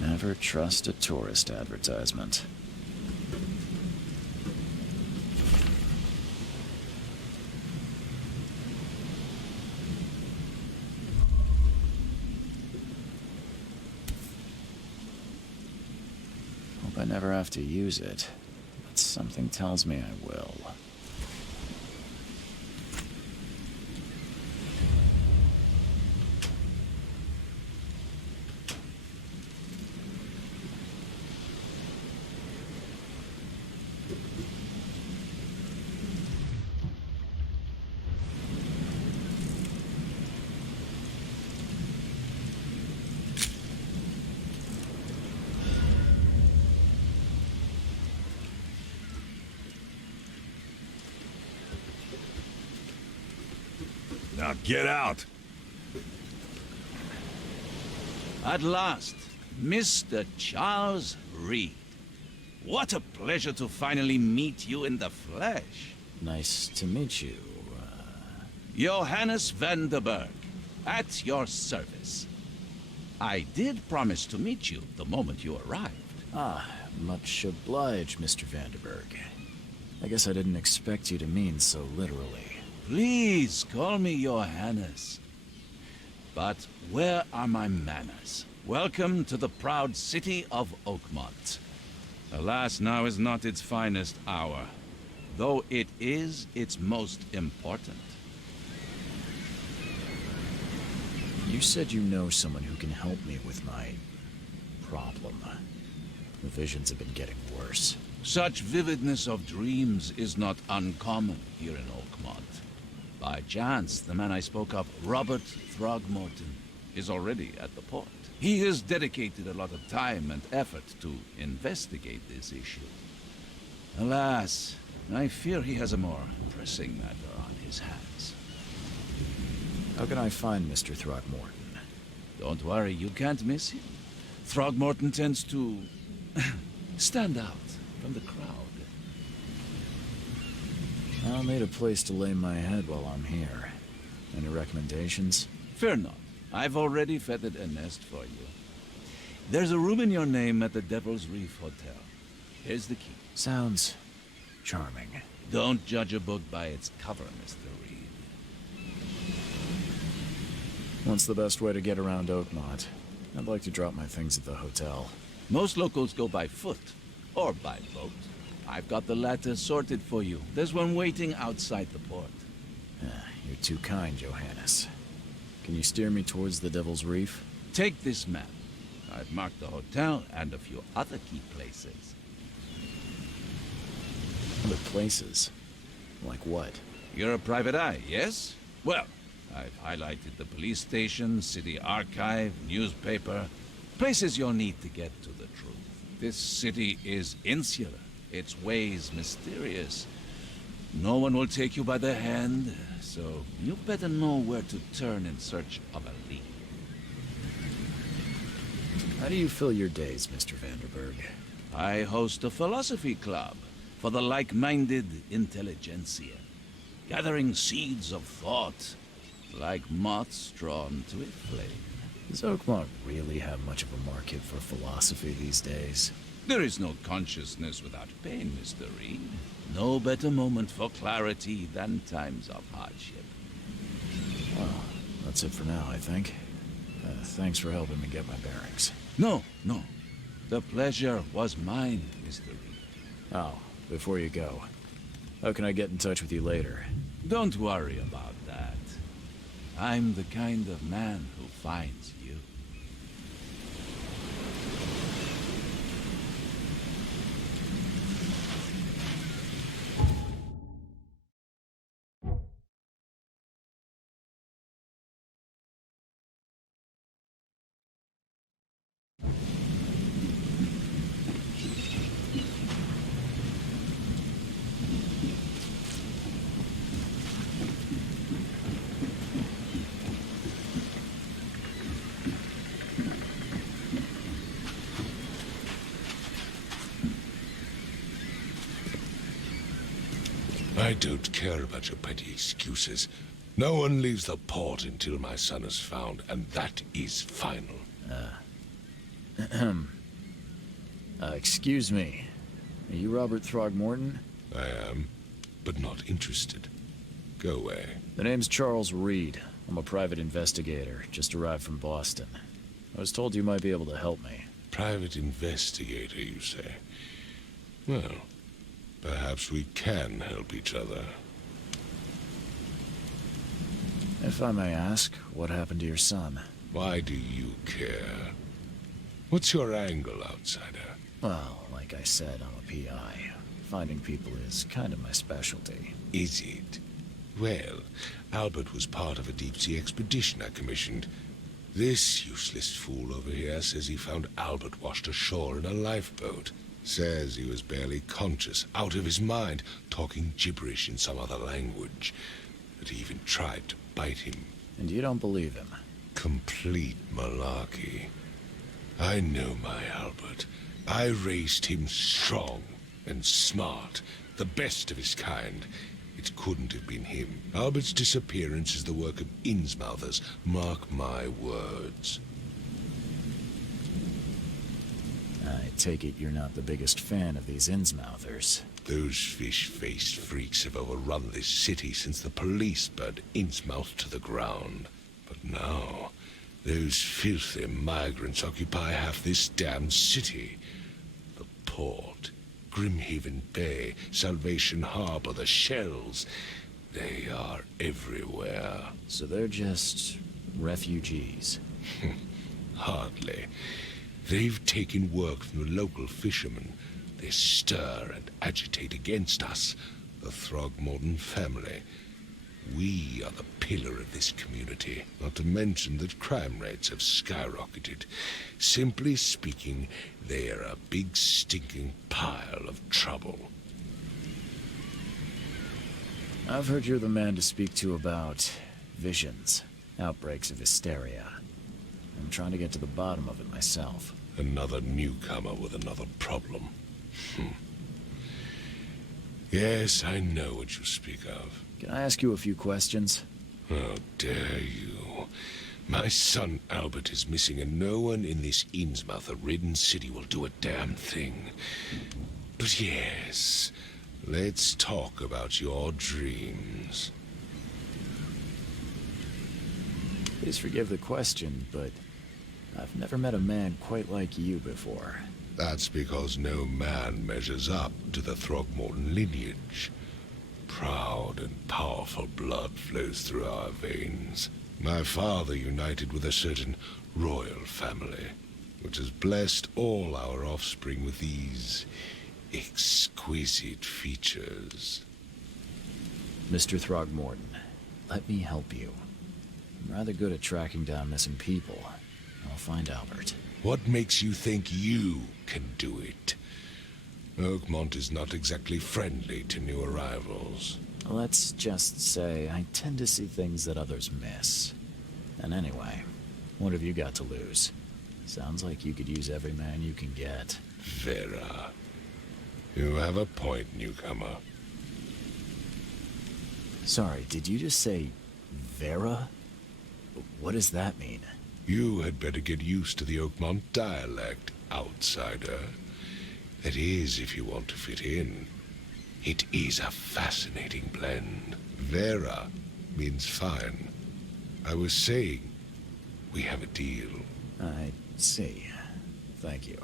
Never trust a tourist advertisement. Hope I never have to use it, but something tells me I will. Now get out! At last, Mr. Charles Reed. What a pleasure to finally meet you in the flesh. Nice to meet you. Johannes van der Berg, at your service. I did promise to meet you the moment you arrived. Ah, much obliged, Mr. Vanderberg. I guess I didn't expect you to mean so literally. Please call me Johannes. But where are my manners? Welcome to the proud city of Oakmont. Alas, now is not its finest hour, though it is its most important. You said you know someone who can help me with my problem. The visions have been getting worse. Such vividness of dreams is not uncommon here in Oakmont. By chance, the man I spoke of, Robert Throgmorton, is already at the port. He has dedicated a lot of time and effort to investigate this issue. Alas, I fear he has a more pressing matter on his hands. How can I find Mr. Throgmorton? Don't worry, you can't miss him. Throgmorton tends to stand out from the crowd. I'll need a place to lay my head while I'm here. Any recommendations? Fear not. I've already feathered a nest for you. There's a room in your name at the Devil's Reef Hotel. Here's the key. Sounds charming. Don't judge a book by its cover, Mr. Reed. What's the best way to get around Oakmont? I'd like to drop my things at the hotel. Most locals go by foot, or by boat. I've got the latter sorted for you. There's one waiting outside the port. You're too kind, Johannes. Can you steer me towards the Devil's Reef? Take this map. I've marked the hotel and a few other key places. Other places? Like what? You're a private eye, yes? Well, I've highlighted the police station, city archive, newspaper, places you'll need to get to the truth. This city is insular, its ways mysterious. No one will take you by the hand, so you better know where to turn in search of a lead. How do you fill your days, Mr. Vanderberg? I host a philosophy club for the like-minded intelligentsia, gathering seeds of thought like moths drawn to a flame. Does Oakmont really have much of a market for philosophy these days? There is no consciousness without pain, Mr. Reed. No better moment for clarity than times of hardship. Well, that's it for now, I think. Thanks for helping me get my bearings. No. The pleasure was mine, Mr. Reed. Oh, before you go, how can I get in touch with you later? Don't worry about that. I'm the kind of man who finds you. I don't care about your petty excuses. No one leaves the port until my son is found, and that is final. Excuse me. Are you Robert Throgmorton? I am, but not interested. Go away. The name's Charles Reed. I'm a private investigator, just arrived from Boston. I was told you might be able to help me. Private investigator, you say? Well, perhaps we can help each other. If I may ask, what happened to your son? Why do you care? What's your angle, outsider? Well, like I said, I'm a PI. Finding people is kind of my specialty. Is it? Well, Albert was part of a deep-sea expedition I commissioned. This useless fool over here says he found Albert washed ashore in a lifeboat. Says he was barely conscious, out of his mind, talking gibberish in some other language. That he even tried to bite him. And you don't believe him? Complete malarkey. I know my Albert. I raised him strong and smart, the best of his kind. It couldn't have been him. Albert's disappearance is the work of Innsmouthers, mark my words. I take it you're not the biggest fan of these Innsmouthers. Those fish-faced freaks have overrun this city since the police burned Innsmouth to the ground. But now, those filthy migrants occupy half this damned city. The port, Grimhaven Bay, Salvation Harbor, the shells. They are everywhere. So they're just refugees. Hardly. They've taken work from the local fishermen. They stir and agitate against us, the Throgmorton family. We are the pillar of this community, not to mention that crime rates have skyrocketed. Simply speaking, they are a big stinking pile of trouble. I've heard you're the man to speak to about visions, outbreaks of hysteria. I'm trying to get to the bottom of it myself. Another newcomer with another problem. Yes, I know what you speak of. Can I ask you a few questions? How dare you? My son Albert is missing, and no one in this Innsmouth-ridden city will do a damn thing. But yes, let's talk about your dreams. Please forgive the question, but I've never met a man quite like you before. That's because no man measures up to the Throgmorton lineage. Proud and powerful blood flows through our veins. My father united with a certain royal family, which has blessed all our offspring with these exquisite features. Mr. Throgmorton, let me help you. I'm rather good at tracking down missing people. I'll find Albert. What makes you think you can do it? Oakmont is not exactly friendly to new arrivals. Let's just say I tend to see things that others miss. And anyway, what have you got to lose? Sounds like you could use every man you can get. Vera. You have a point, newcomer. Sorry, did you just say Vera? What does that mean? You had better get used to the Oakmont dialect, outsider. That is, if you want to fit in. It is a fascinating blend. Vera means fine. I was saying, we have a deal. I see. Thank you.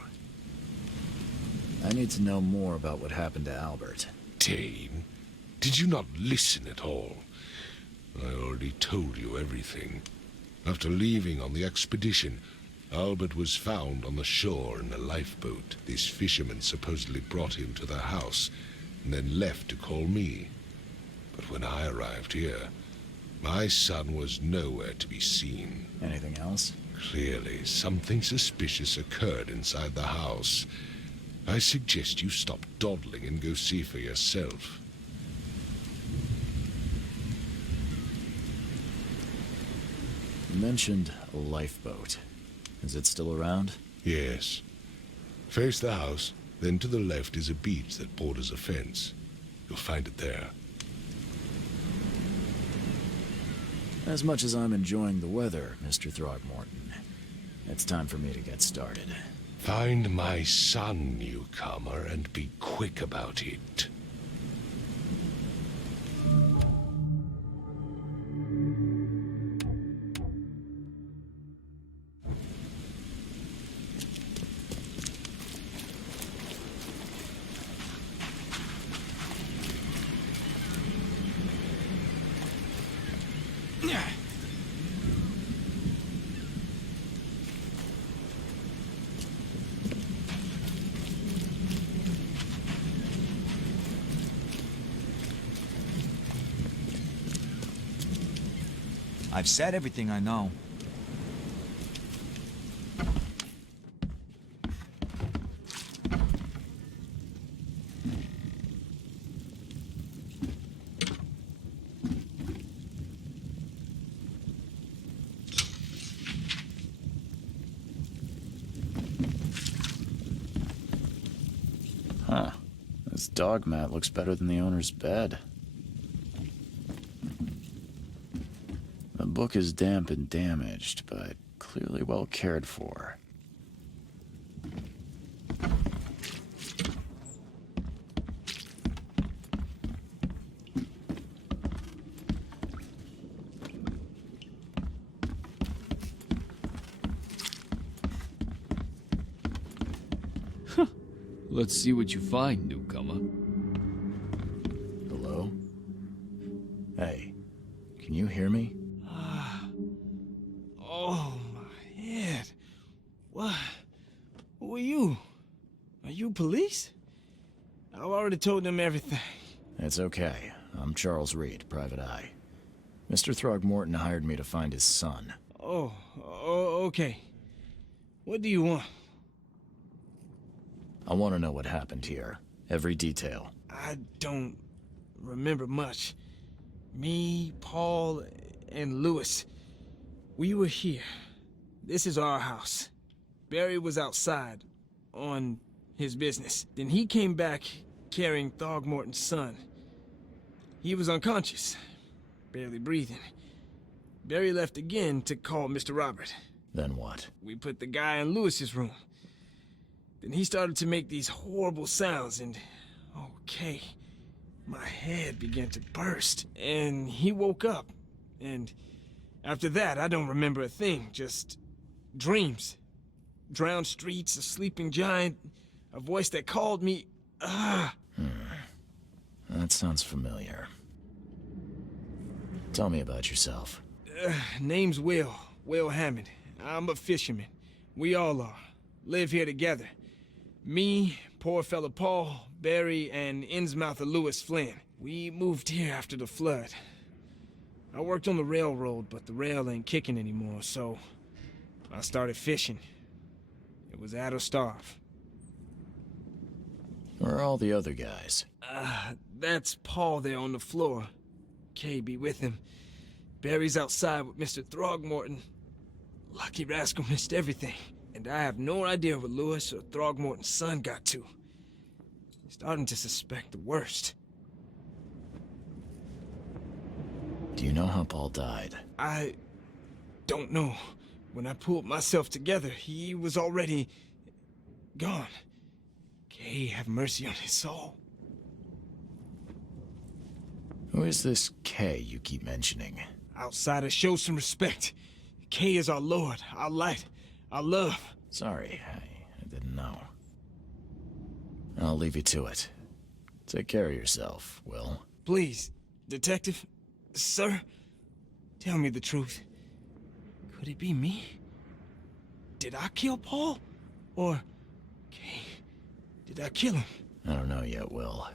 I need to know more about what happened to Albert. Dane, did you not listen at all? I already told you everything. After leaving on the expedition, Albert was found on the shore in a lifeboat. This fisherman supposedly brought him to their house, and then left to call me. But when I arrived here, my son was nowhere to be seen. Anything else? Clearly, something suspicious occurred inside the house. I suggest you stop dawdling and go see for yourself. You mentioned a lifeboat. Is it still around? Yes. Face the house, then to the left is a beach that borders a fence. You'll find it there. As much as I'm enjoying the weather, Mr. Throgmorton, it's time for me to get started. Find my son, newcomer, and be quick about it. I've said everything I know. Huh. This dog mat looks better than the owner's bed. The book is damp and damaged, but clearly well cared for. Let's see what you find, newcomer. Hello? Hey, can you hear me? Oh, my head. What? Who are you? Are you police? I've already told them everything. It's okay. I'm Charles Reed, Private Eye. Mr. Throgmorton hired me to find his son. Oh, okay. What do you want? I want to know what happened here. Every detail. I don't remember much. Me, Paul, and Lewis. We were here. This is our house. Barry was outside, on his business. Then he came back carrying Throgmorton's son. He was unconscious, barely breathing. Barry left again to call Mr. Robert. Then what? We put the guy in Lewis's room. Then he started to make these horrible sounds and, okay, my head began to burst. And he woke up. And after that, I don't remember a thing, just dreams. Drowned streets, a sleeping giant, a voice that called me, That sounds familiar. Tell me about yourself. Name's Will Hammond. I'm a fisherman. We all are. Live here together. Me, poor fella Paul, Barry, and Innsmouther Lewis Flynn. We moved here after the flood. I worked on the railroad, but the rail ain't kicking anymore, so I started fishing. It was add or starve. Where are all the other guys? That's Paul there on the floor. Kay be with him. Barry's outside with Mr. Throgmorton. Lucky rascal missed everything. And I have no idea what Lewis or Throgmorton's son got to. Starting to suspect the worst. Do you know how Paul died? I don't know. When I pulled myself together, he was already gone. Kay have mercy on his soul. Who is this K you keep mentioning? Outsiders, show some respect. Kay is our lord, our light, our love. Sorry, I didn't know. I'll leave you to it. Take care of yourself, Will. Please, detective, sir, tell me the truth. Could it be me? Did I kill Paul? Or, Kay, did I kill him? I don't know yet, Will.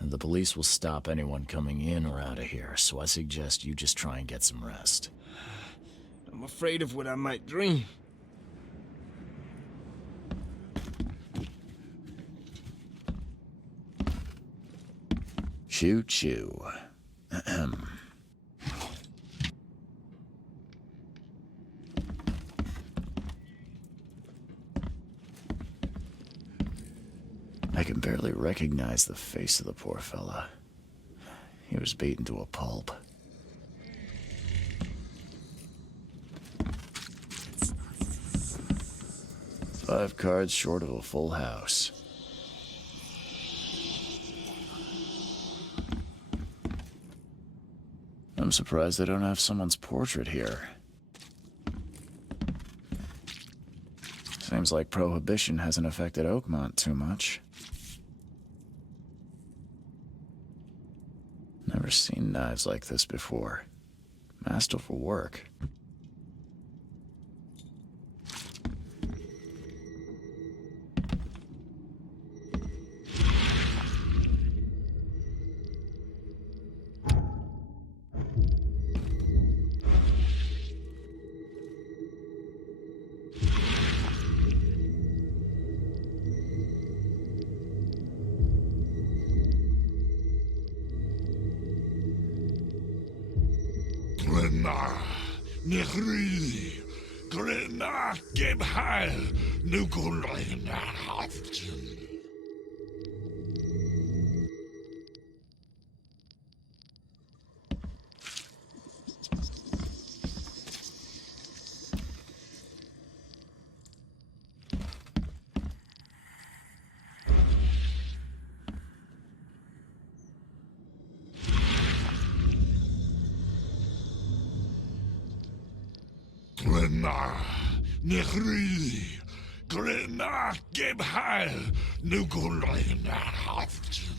The police will stop anyone coming in or out of here, so I suggest you just try and get some rest. I'm afraid of what I might dream. Choo-choo. Ahem. I can barely recognize the face of the poor fella. He was beaten to a pulp. Five cards short of a full house. I'm surprised they don't have someone's portrait here. Seems like Prohibition hasn't affected Oakmont too much. Never seen knives like this before. Masterful work. Nechri, Grena, Gebheil, Nukulina, Haften. Grena, Nechri, Grena, Gebheil, Nukulina, Haften.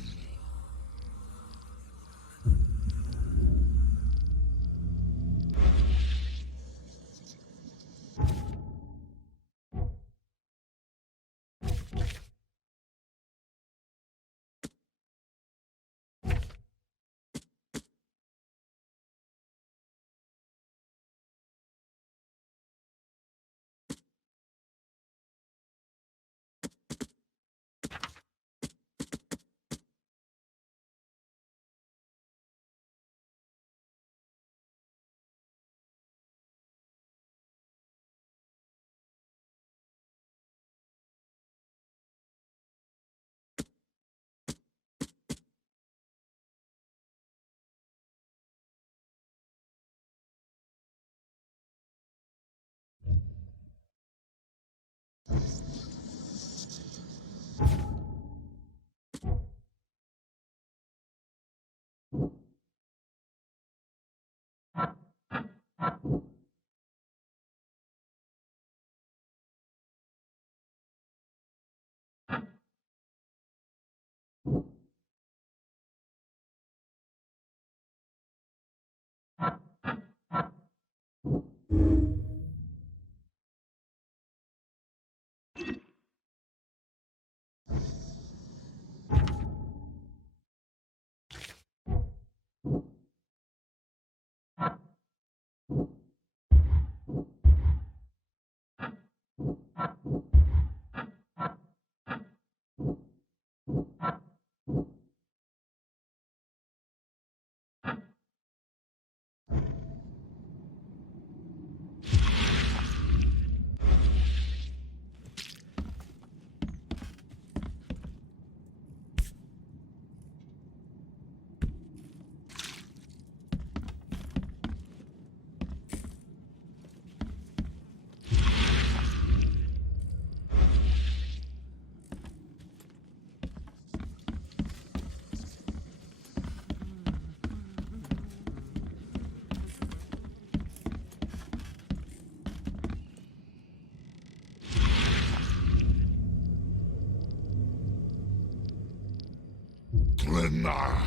Grenna,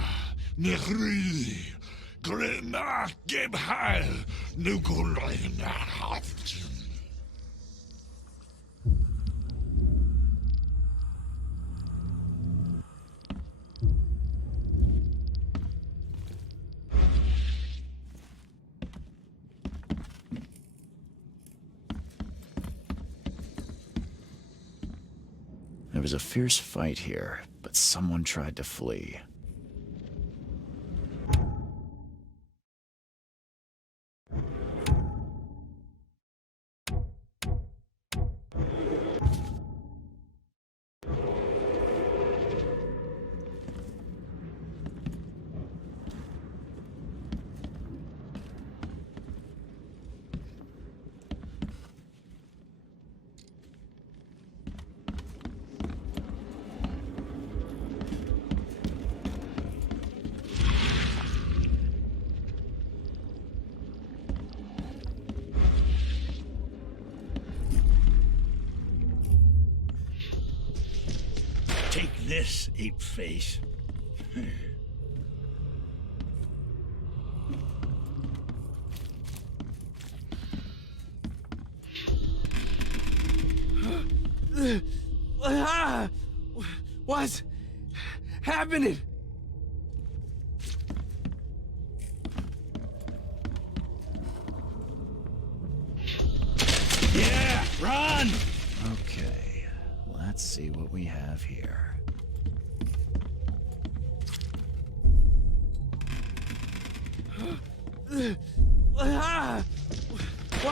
Nehri, Grenna, Gebheil, Nugolina, Haften. There was a fierce fight here, but someone tried to flee. Take this, ape face. What's happening? Yeah, run! Okay, let's see what we have here.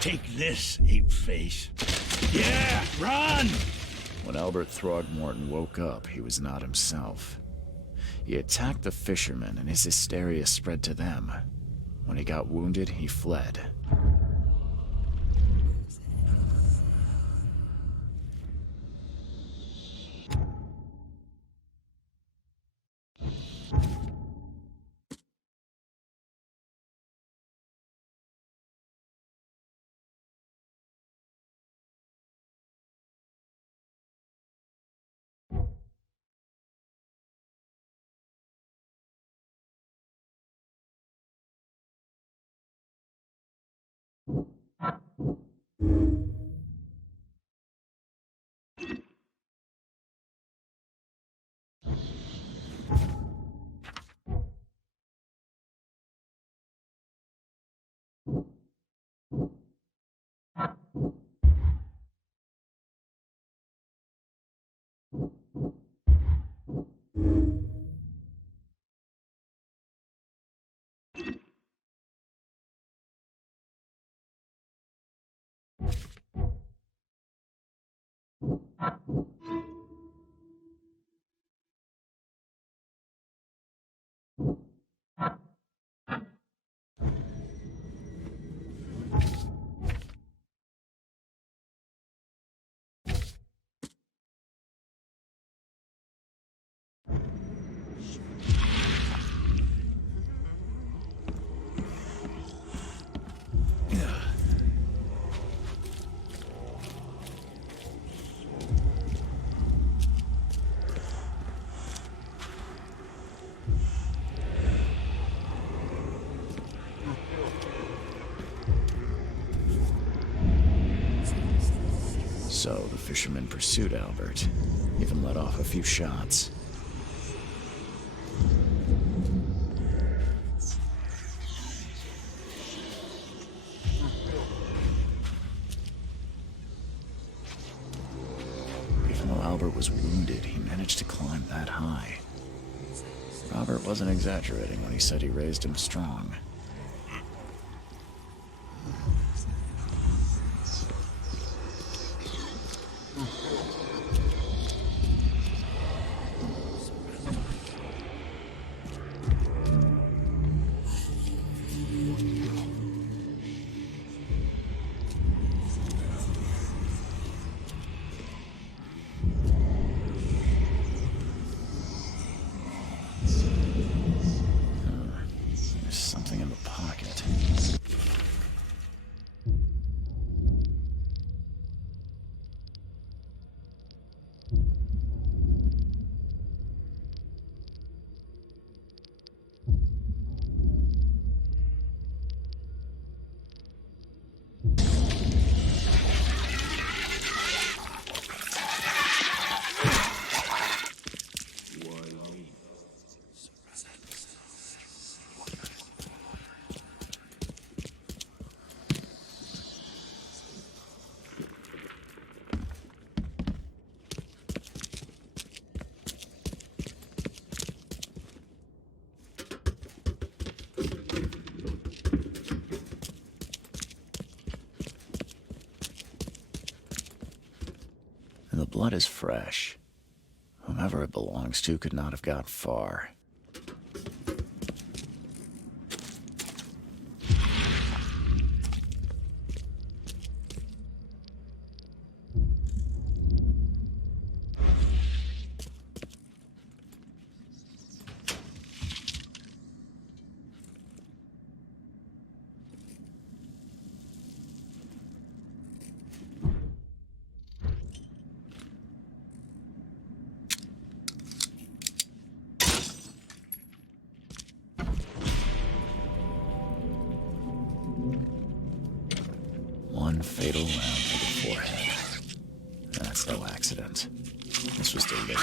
Take this, ape face. Yeah, run! When Albert Throgmorton woke up, he was not himself. He attacked the fishermen, and his hysteria spread to them. When he got wounded, he fled. So the fishermen pursued Albert, even let off a few shots. Even though Albert was wounded, he managed to climb that high. Robert wasn't exaggerating when he said he raised him strong. There's something in The blood is fresh. Whomever it belongs to could not have got far. One fatal round to the forehead. That's no accident. This was deliberate.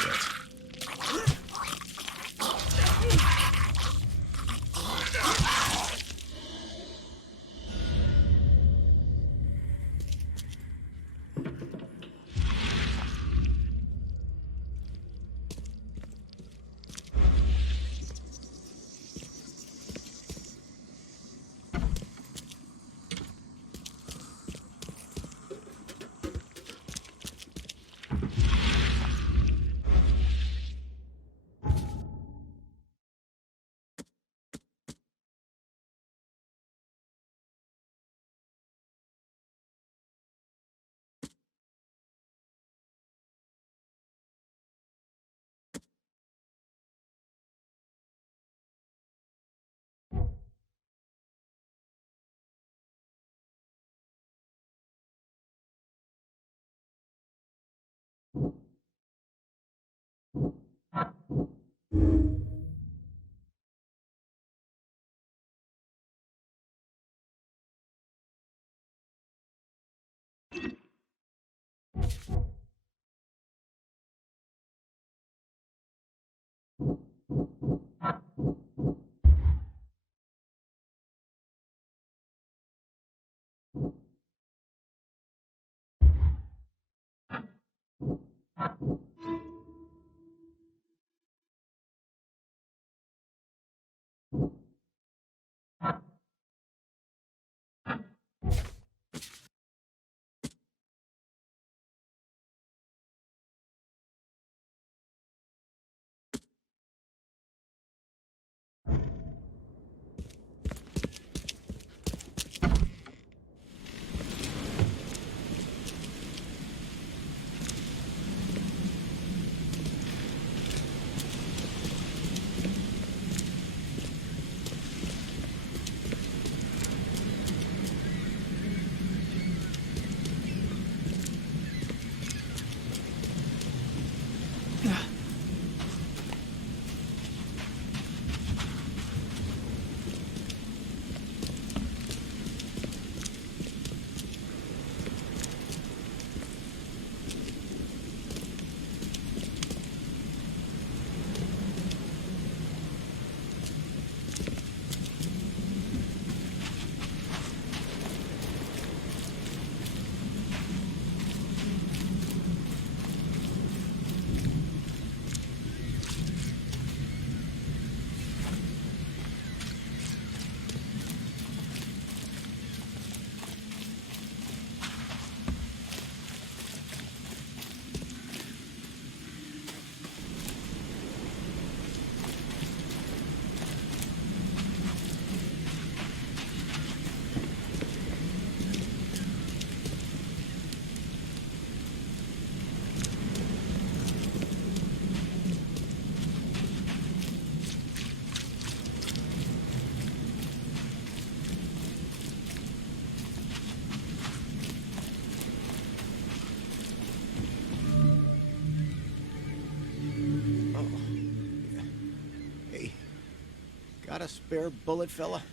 Got a spare bullet, fella?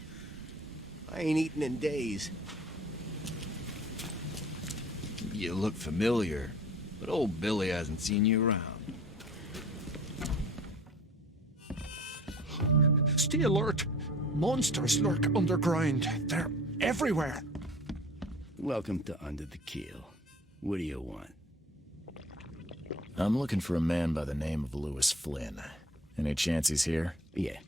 I ain't eaten in days. You look familiar, but old Billy hasn't seen you around. Stay alert. Monsters lurk underground. They're everywhere. Welcome to Under the Keel. What do you want? I'm looking for a man by the name of Lewis Flynn. Any chance he's here? Yeah.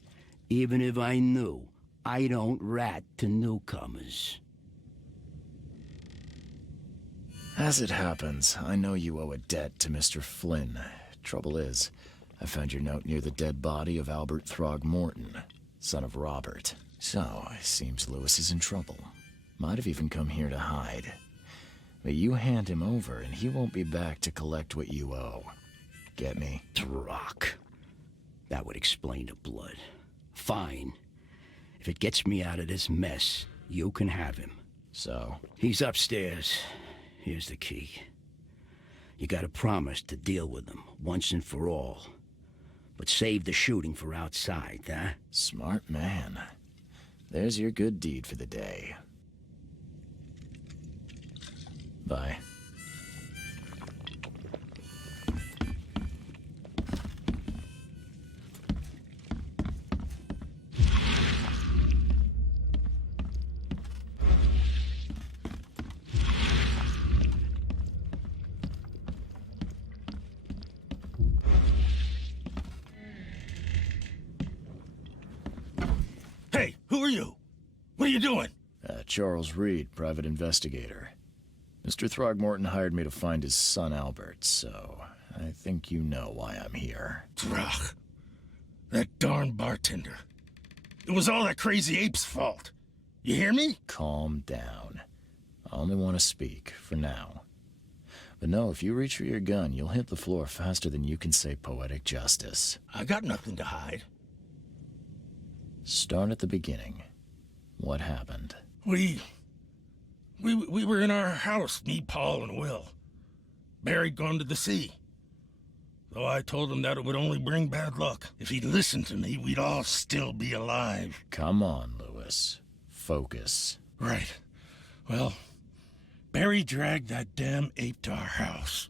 Even if I knew, I don't rat to newcomers. As it happens, I know you owe a debt to Mr. Flynn. Trouble is, I found your note near the dead body of Albert Throgmorton, son of Robert. So, it seems Lewis is in trouble. Might have even come here to hide. But you hand him over and he won't be back to collect what you owe. Get me? Throg. That would explain the blood. Fine. If it gets me out of this mess, you can have him. So? He's upstairs. Here's the key. You gotta promise to deal with him, once and for all. But save the shooting for outside, huh? Smart man. There's your good deed for the day. Bye. Hey, who are you? What are you doing? Charles Reed, private investigator. Mr. Throgmorton hired me to find his son Albert, so I think you know why I'm here. Throg. That darn bartender. It was all that crazy ape's fault. You hear me? Calm down. I only want to speak, for now. But no, if you reach for your gun, you'll hit the floor faster than you can say poetic justice. I got nothing to hide. Start at the beginning. What happened? We were in our house, me, Paul, and Will. Barry'd gone to the sea. Though I told him that it would only bring bad luck. If he'd listened to me, we'd all still be alive. Come on, Lewis. Focus. Right. Well, Barry dragged that damn ape to our house.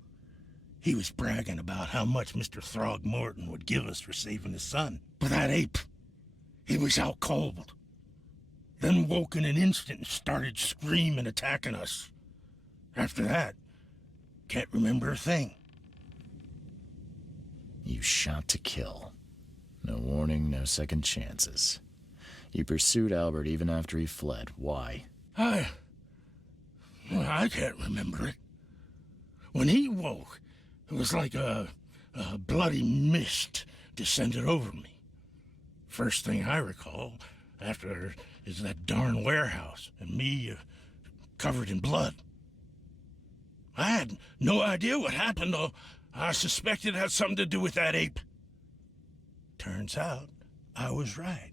He was bragging about how much Mr. Throgmorton would give us for saving his son. But that ape, he was out cold. Then woke in an instant and started screaming, attacking us. After that, can't remember a thing. You shot to kill. No warning, no second chances. You pursued Albert even after he fled. Why? I can't remember it. When he woke, it was like a bloody mist descended over me. First thing I recall after is that darn warehouse, and me covered in blood. I had no idea what happened, though. I suspected it had something to do with that ape. Turns out, I was right.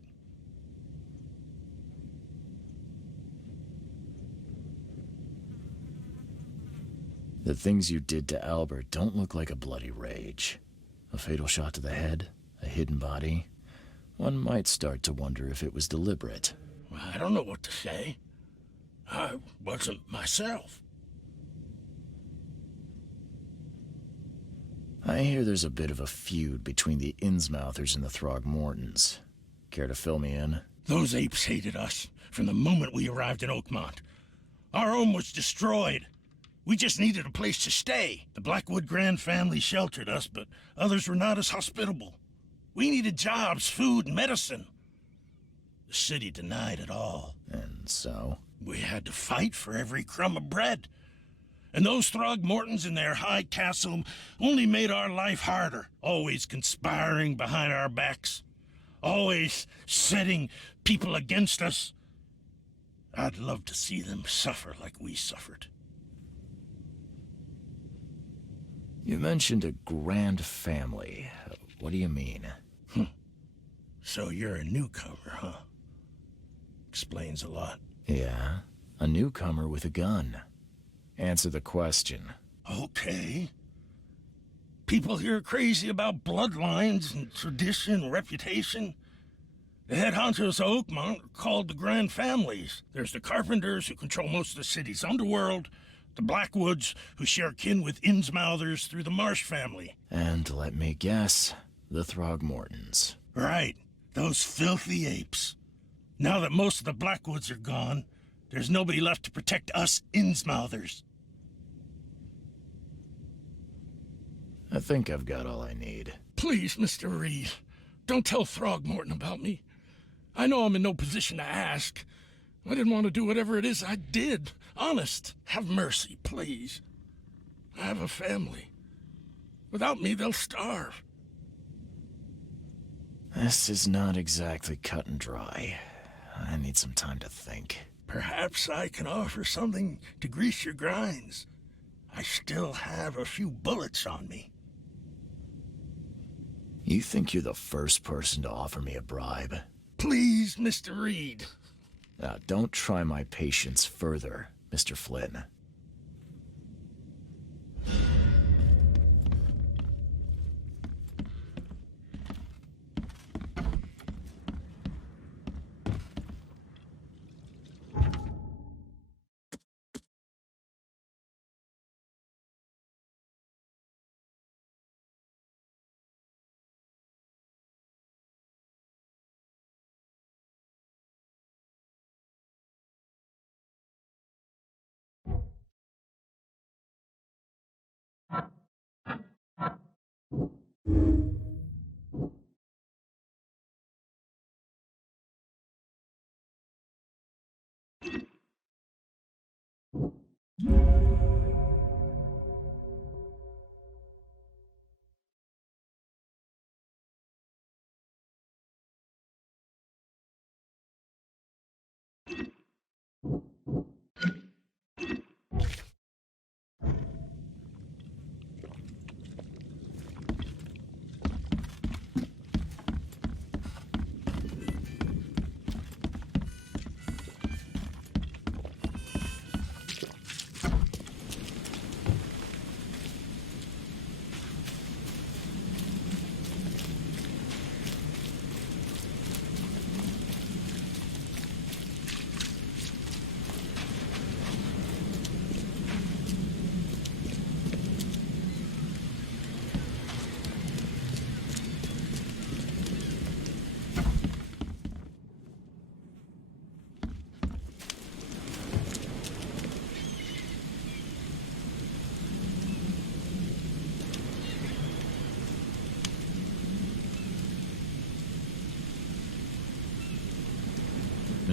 The things you did to Albert don't look like a bloody rage. A fatal shot to the head, a hidden body. One might start to wonder if it was deliberate. I don't know what to say. I wasn't myself. I hear there's a bit of a feud between the Innsmouthers and the Throgmortons. Care to fill me in? Those apes hated us from the moment we arrived in Oakmont. Our home was destroyed. We just needed a place to stay. The Blackwood Grand family sheltered us, but others were not as hospitable. We needed jobs, food, and medicine. The city denied it all. And so? We had to fight for every crumb of bread. And those Throgmortons in their high castle only made our life harder, always conspiring behind our backs, always setting people against us. I'd love to see them suffer like we suffered. You mentioned a grand family. What do you mean? So you're a newcomer, huh? Explains a lot. Yeah, a newcomer with a gun. Answer the question. Okay. People here are crazy about bloodlines and tradition and reputation. The head honchos of Oakmont are called the Grand Families. There's the Carpenters, who control most of the city's underworld, the Blackwoods, who share kin with Innsmouthers through the Marsh family. And let me guess, the Throgmortons. Right. Those filthy apes. Now that most of the Blackwoods are gone, there's nobody left to protect us Innsmouthers. I think I've got all I need. Please, Mr. Reed, don't tell Throgmorton about me. I know I'm in no position to ask. I didn't want to do whatever it is I did. Honest, have mercy, please. I have a family. Without me, they'll starve. This is not exactly cut and dry. I need some time to think. Perhaps I can offer something to grease your grinds. I still have a few bullets on me. You think you're the first person to offer me a bribe? Please, Mr. Reed. Now, don't try my patience further, Mr. Flynn.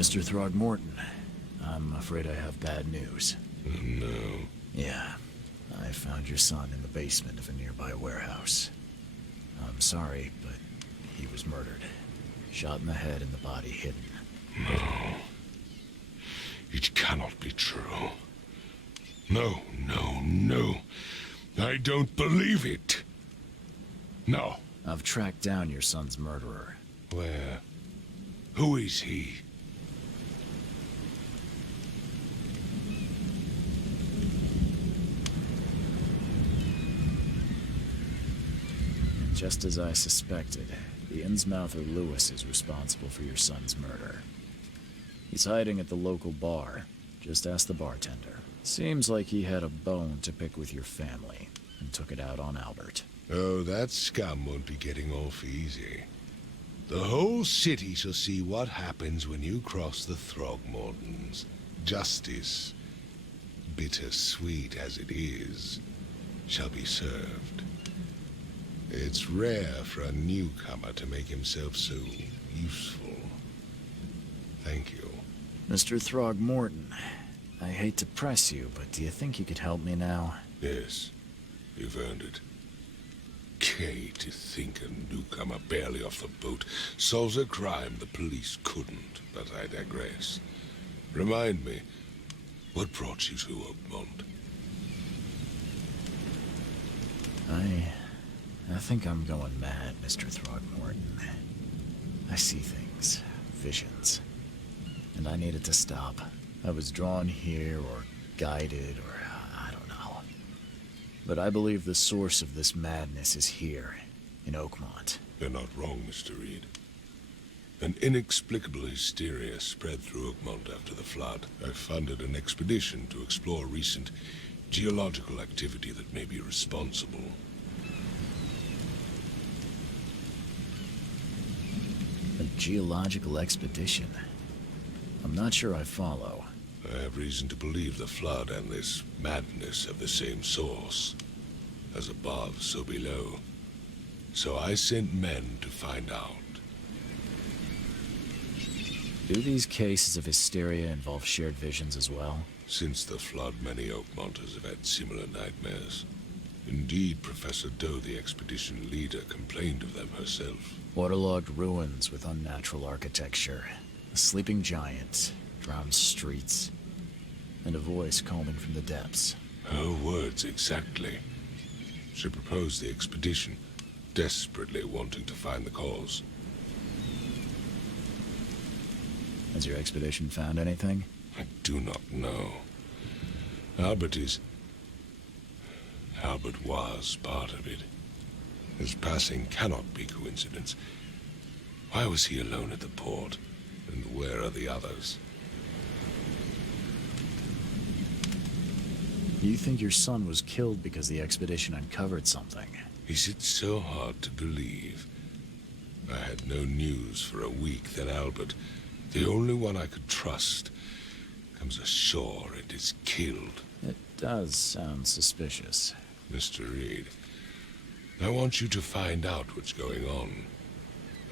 Mr. Throgmorton, I'm afraid I have bad news. No. Yeah, I found your son in the basement of a nearby warehouse. I'm sorry, but he was murdered. Shot in the head and the body hidden. No. It cannot be true. No, no, no. I don't believe it. No. I've tracked down your son's murderer. Where? Who is he? Just as I suspected, the Innsmouther Lewis is responsible for your son's murder. He's hiding at the local bar. Just ask the bartender. Seems like he had a bone to pick with your family, and took it out on Albert. Oh, that scum won't be getting off easy. The whole city shall see what happens when you cross the Throgmortons. Justice, bittersweet as it is, shall be served. It's rare for a newcomer to make himself so useful. Thank you. Mr. Throgmorton, I hate to press you, but do you think you could help me now? Yes, you've earned it. Kay, to think a newcomer barely off the boat solves a crime the police couldn't, but I digress. Remind me, what brought you to Oakmont? I think I'm going mad, Mr. Throgmorton. I see things, visions, and I needed to stop. I was drawn here, or guided, or I don't know. But I believe the source of this madness is here, in Oakmont. You're not wrong, Mr. Reed. An inexplicable hysteria spread through Oakmont after the flood. I funded an expedition to explore recent geological activity that may be responsible. A geological expedition? I'm not sure I follow. I have reason to believe the flood and this madness have the same source. As above, so below. So I sent men to find out. Do these cases of hysteria involve shared visions as well? Since the flood, many Oakmonters have had similar nightmares. Indeed, Professor Doe, the expedition leader, complained of them herself. Waterlogged ruins with unnatural architecture, a sleeping giant, drowned streets, and a voice calling from the depths. Her words exactly. She proposed the expedition, desperately wanting to find the cause. Has your expedition found anything? I do not know. Albert was part of it. His passing cannot be coincidence. Why was he alone at the port? And where are the others? You think your son was killed because the expedition uncovered something? Is it so hard to believe? I had no news for a week, then Albert, the only one I could trust, comes ashore and is killed. It does sound suspicious. Mr. Reed, I want you to find out what's going on.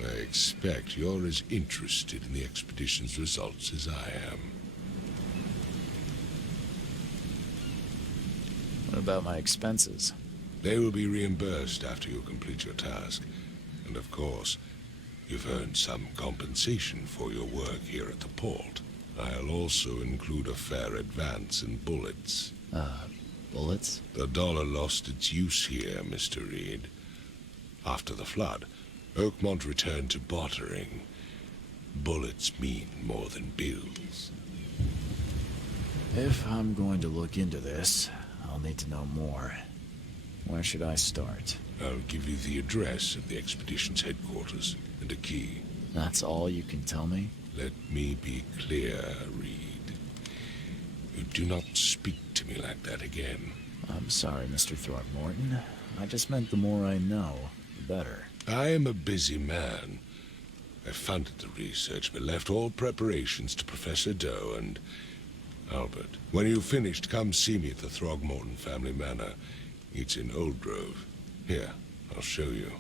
I expect you're as interested in the expedition's results as I am. What about my expenses? They will be reimbursed after you complete your task. And of course, you've earned some compensation for your work here at the port. I'll also include a fair advance in bullets. Bullets? The dollar lost its use here, Mr. Reed. After the flood, Oakmont returned to bartering. Bullets mean more than bills. If I'm going to look into this, I'll need to know more. Where should I start? I'll give you the address of the expedition's headquarters and a key. That's all you can tell me? Let me be clear, Reed. You do not speak to me like that again. I'm sorry, Mr. Throckmorton. I just meant the more I know, the better. I am a busy man. I funded the research, but left all preparations to Professor Doe and Albert. When you've finished, come see me at the Throgmorton family manor. It's in Old Grove. Here, I'll show you.